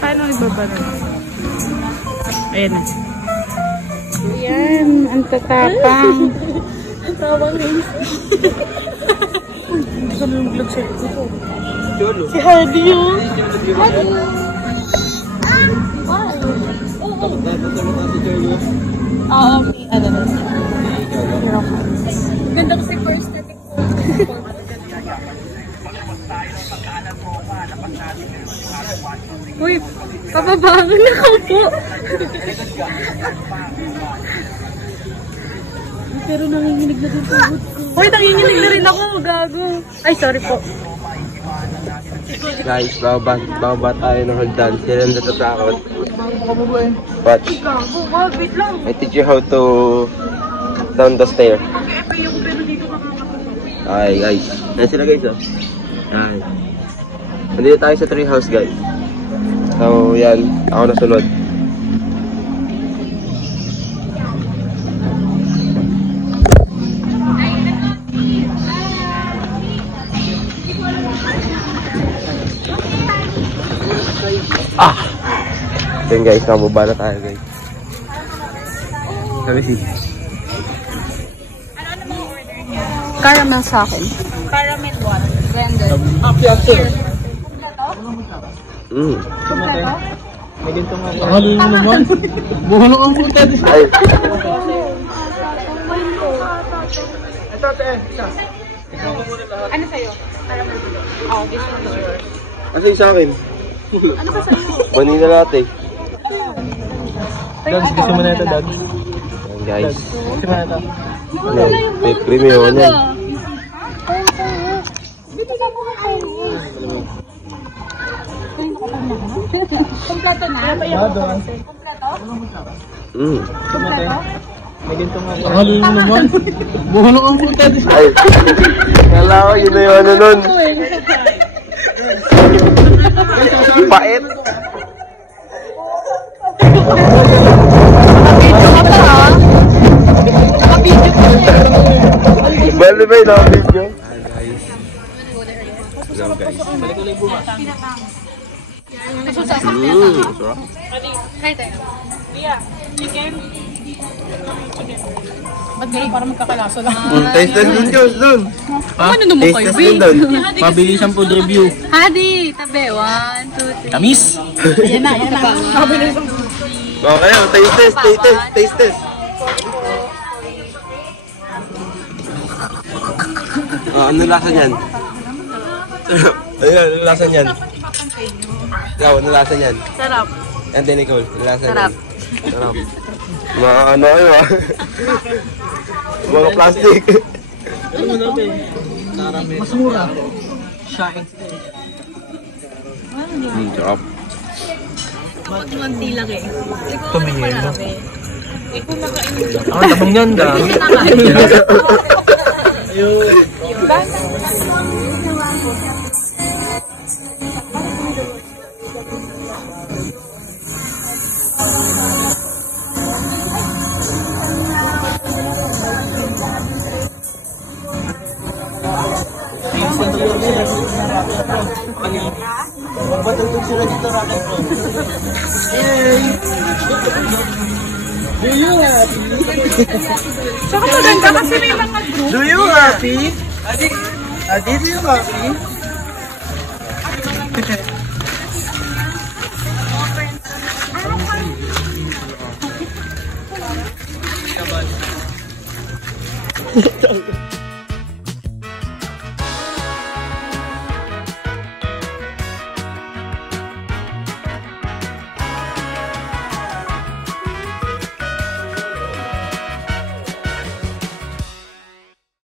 Paano ibaba na? Ayan na. Ayan, ang tatapang. Ang tawang guys. Hindi ka nung vlog siya. Si Hardy yun. Hardy. Oo, ano na. Ganda kasi first natin po. Uy, papabangan ako po. Pero nanginginig na din po. Uy, nanginginig na rin ako. Gago. Ay, sorry po. Guys, bababa tayo ng hagdan. Sila natatakot. But I teach you how to down the stair. Ay, guys. Ayan sila guys, oh. Ayan. Nandito tayo sa tree house, guys. So, yan. Ako nasunod. Then guys, nababa na tayo guys. Let me see. Ano mga order niya? Caramel sa akin. Caramel water. Blended. Kompleto? May ganito nga. Halin mo naman. Buhulong ang puta. Ay. Ito, ate. Ano sa'yo? Caramel water. Oh, this one is yours. Kasi sa akin. Ano ka sa'yo? Manila latte. Dags, gusto mo na ito, Dags? Ayan guys. Gusto mo na ito? May premium yan. Dito sa mga kayo. Kompleto na? Kompleto? Kompleto? May ganito nga. Halin mo naman. Buhulong ang puta. Ay. Kala ko yun na yung ano nun. Pait. Nakabidyo ka pa, ha? Nakabidyo ka na. Bali ba yung nakabidyo? Kahit tayo. Lia, chicken? Ba't gano'n para magkakalaso lang? Taste test dun, Diyos, dun. Ano naman Taste kayo, test Bin? dun. Pabilisan food review. Hadi, tabi. 1, 2, 3. Tamis. Yan na, yan na. Okay, taste test, taste test, taste test. Ano lasa niyan? Ano lasa niyan? Ikaw, ano lasa niyan? Sarap. Ante Nicole, ano lasa niyan? Sarap. Sarap. Mga ano kayo ah. Mga plastic. Ano mo na, Ben? Mas mura. Shine. Sarap. Konti lang eh. Tumingin mo. Kung nakain Ako, tabong yan, dami. Ayun. Magbatutog sila dito natin po. Do you happy? Saka maganda kasi may mga group. Do you happy? Adi, do you happy?